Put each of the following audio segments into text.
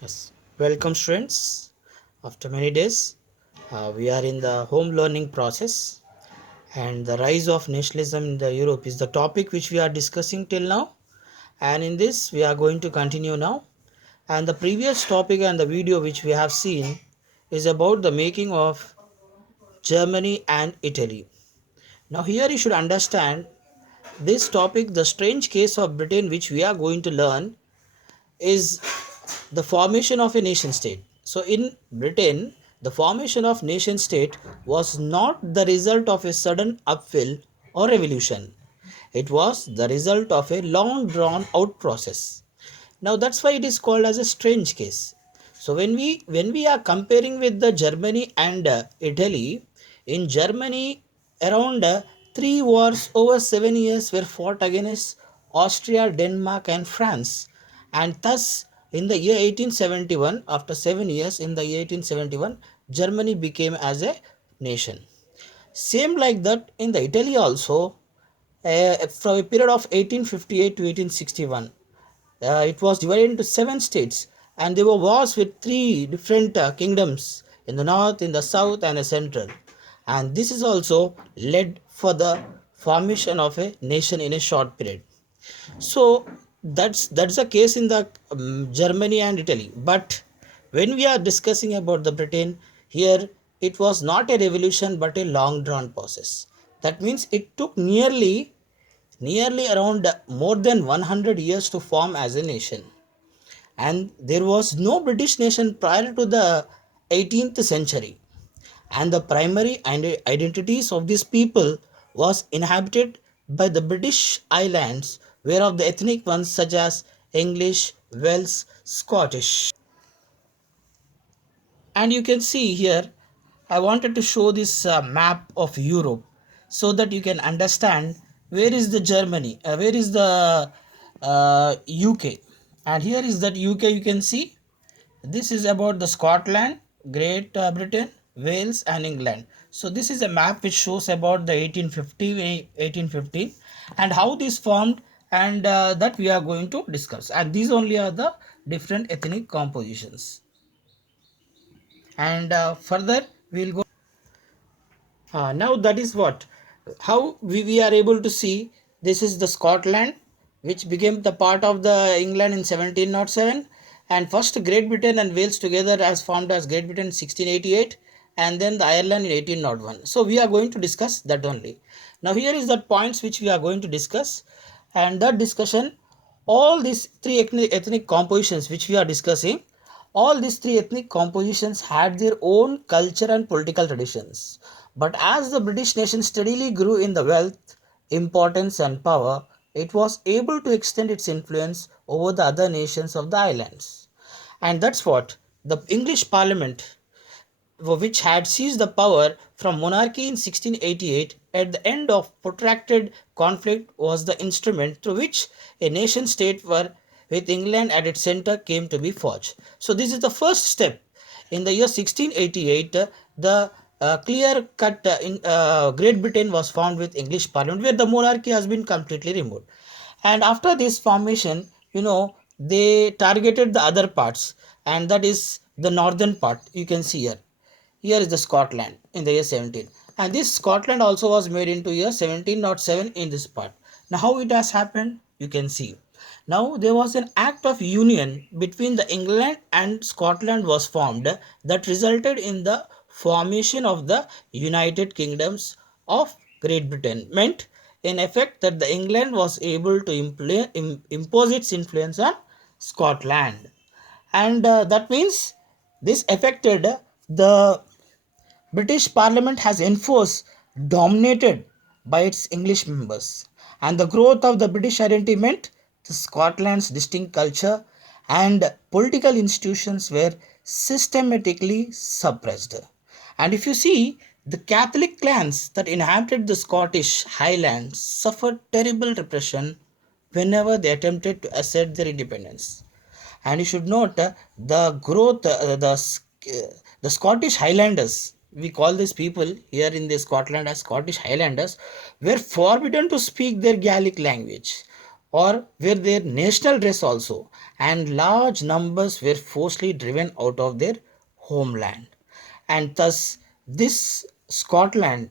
Yes, welcome students. After many days, we are in the home learning process, and the rise of nationalism in the Europe is the topic which we are discussing till now. And in this, we are going to continue now. And the previous topic and the video which we have seen is about the making of Germany and Italy. Now, here you should understand this topic, the strange case of Britain, which we are going to learn, is the formation of a nation state. So in Britain, the formation of nation state was not the result of a sudden uphill or revolution. It was the result of a long drawn out process. Now that's why it is called as a strange case. So when we are comparing with the Germany and Italy, in Germany around three wars over 7 years were fought against Austria, Denmark, and France, and thus in the year 1871, after 7 years, in the year 1871, Germany became as a nation. Same like that in the Italy also, from a period of 1858 to 1861. It was divided into seven states, and there were wars with three different kingdoms in the north, in the south, and the central. And this is also led for the formation of a nation in a short period. So that's the case in the Germany and Italy. But when we are discussing about the Britain here, it was not a revolution but a long drawn process. That means it took nearly around more than 100 years to form as a nation, and there was no British nation prior to the 18th century, and the primary identities of these people was inhabited by the British islands, whereof the ethnic ones such as English, Welsh, Scottish. And you can see here, I wanted to show this map of Europe so that you can understand where is the Germany, where is the UK, and here is that UK. You can see this is about the Scotland, Great Britain, Wales, and England. So this is a map which shows about the 1815 and how this formed, and that we are going to discuss, and these only are the different ethnic compositions. And further we'll go. Now that is what, how we are able to see, this is the Scotland which became the part of the England in 1707, and first Great Britain and Wales together as formed as Great Britain in 1688, and then the Ireland in 1801. So we are going to discuss that only. Now here is the points which we are going to discuss, and that discussion, all these three ethnic compositions which we are discussing, all these three ethnic compositions had their own culture and political traditions. But as the British nation steadily grew in the wealth, importance, and power, it was able to extend its influence over the other nations of the islands. And that's what the English Parliament, which had seized the power from monarchy in 1688 at the end of protracted conflict, was the instrument through which a nation state were with England at its center came to be forged. So this is the first step. In the year 1688, the clear cut in Great Britain was formed with English Parliament, where the monarchy has been completely removed. And after this formation, they targeted the other parts, and that is the northern part. You can see here. Here is the Scotland in the year 17. And this Scotland also was made into year 1707 in this part. Now how it has happened, you can see. Now there was an act of union between the England and Scotland was formed, that resulted in the formation of the United Kingdoms of Great Britain. Meant in effect that the England was able to impose its influence on Scotland, and that means this affected the British Parliament has enforced dominated by its English members, and the growth of the British identity meant Scotland's distinct culture and political institutions were systematically suppressed. And if you see, the Catholic clans that inhabited the Scottish Highlands suffered terrible repression whenever they attempted to assert their independence. And you should note the growth, the Scottish Highlanders, we call these people here in the Scotland as Scottish Highlanders, were forbidden to speak their Gaelic language. or wear their national dress also, and large numbers were forcibly driven out of their homeland. And thus, this Scotland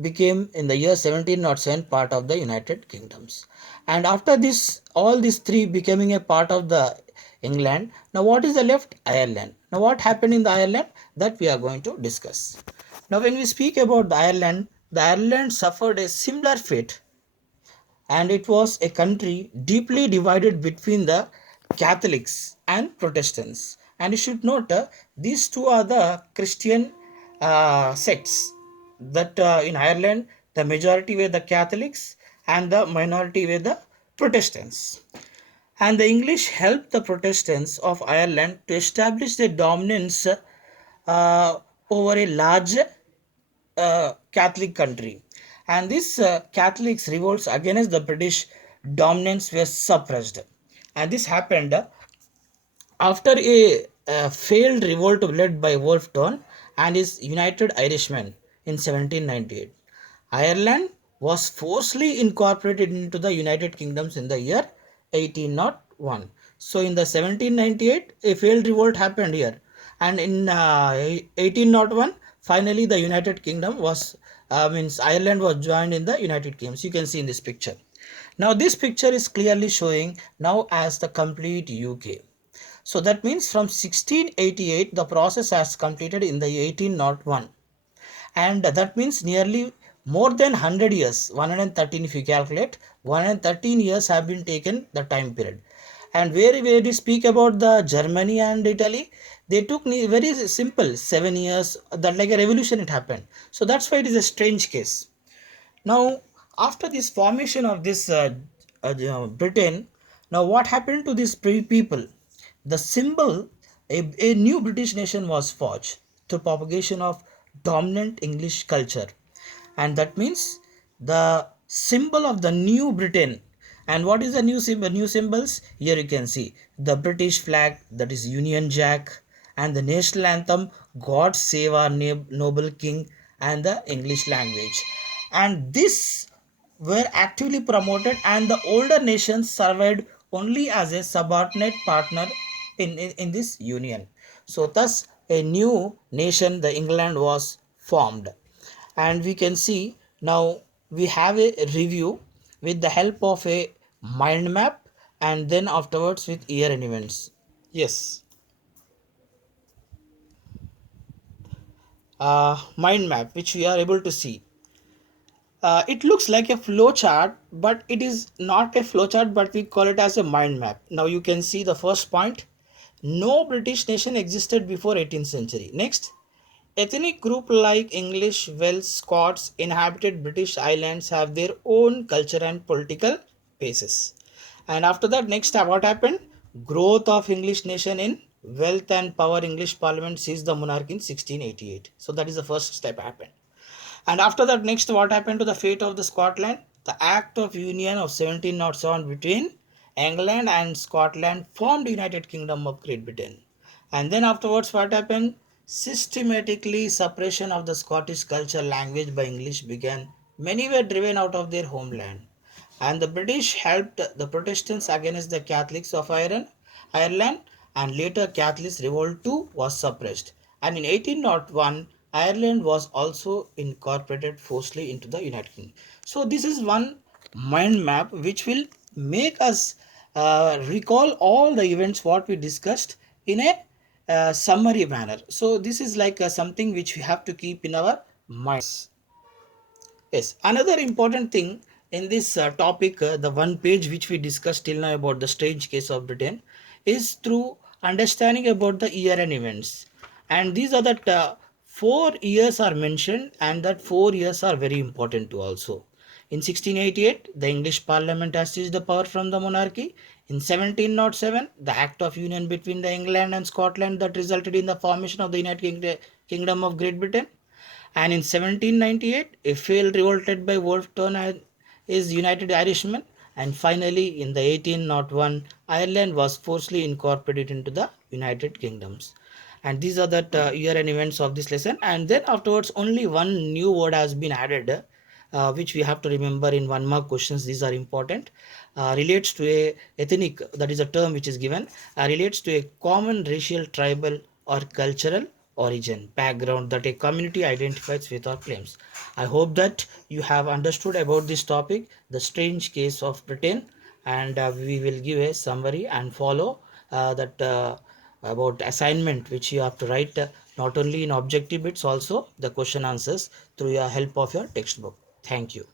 became in the year 1707 part of the United Kingdoms. And after this, all these three becoming a part of the England, now what is the left? Ireland. Now what happened in the Ireland? That we are going to discuss. Now when we speak about the Ireland suffered a similar fate, and it was a country deeply divided between the Catholics and Protestants. And you should note these two are the Christian sects. That in Ireland, the majority were the Catholics and the minority were the Protestants. And the English helped the Protestants of Ireland to establish their dominance over a large Catholic country. And these Catholics' revolts against the British dominance were suppressed. And this happened after a failed revolt led by Wolfe and his United Irishmen in 1798. Ireland was forcibly incorporated into the United Kingdoms in the year 1801. So in the 1798, a failed revolt happened here, and in 1801, finally the United Kingdom was means Ireland was joined in the United Kingdoms. You can see in this picture. Now this picture is clearly showing now as the complete UK. So that means from 1688 the process has completed in the 1801, and that means nearly more than 100 years, 113 if you calculate, 113 years have been taken the time period. And where we speak about the Germany and Italy, they took very simple 7 years, that like a revolution it happened. So that's why it is a strange case. Now, after this formation of this Britain, now what happened to these people? The symbol, a new British nation was forged through propagation of dominant English culture, and that means the symbol of the new Britain. And what is the new symbol? New symbols here you can see the British flag, that is Union Jack, and the national anthem God Save Our Noble King, and the English language. And this were actively promoted, and the older nations survived only as a subordinate partner in this union. So thus a new nation, the England, was formed. And we can see now we have a review with the help of a mind map, and then afterwards with year and events. Yes. Mind map which we are able to see. It looks like a flow chart, but it is not a flow chart, but we call it as a mind map. Now you can see the first point. No British nation existed before 18th century. Next, ethnic group like English, Welsh, Scots inhabited British islands have their own culture and political basis. And after that, next what happened? Growth of English nation in wealth and power. English Parliament seized the monarchy in 1688. So that is the first step happened. And after that, next, what happened to the fate of the Scotland? The Act of Union of 1707 between England and Scotland formed United Kingdom of Great Britain. And then afterwards, what happened? Systematically suppression of the Scottish culture language by English began. Many were driven out of their homeland. And the British helped the Protestants against the Catholics of Ireland, and later Catholics revolt too was suppressed. And in 1801, Ireland was also incorporated forcibly into the United Kingdom. So this is one mind map which will make us recall all the events what we discussed in a summary manner. So this is like something which we have to keep in our minds. Yes, another important thing in this topic, the one page which we discussed till now about the strange case of Britain, is through understanding about the year and events. And these are that 4 years are mentioned, and that 4 years are very important too also. In 1688, the English Parliament has seized the power from the monarchy. In 1707, the Act of Union between the England and Scotland that resulted in the formation of the United Kingdom of Great Britain. And in 1798, a failed revolt led by Wolfe and his United Irishmen. And finally, in the 1801, Ireland was forcibly incorporated into the United Kingdoms. And these are the year and events of this lesson. And then afterwards, only one new word has been added. which we have to remember in 1 mark questions. These are important. Relates to a ethnic, that is a term which is given, relates to a common racial, tribal, or cultural origin background that a community identifies with or claims. I hope that you have understood about this topic, the strange case of Britain, and we will give a summary and follow that about assignment which you have to write, not only in objective bits, also the question answers through your help of your textbook. Thank you.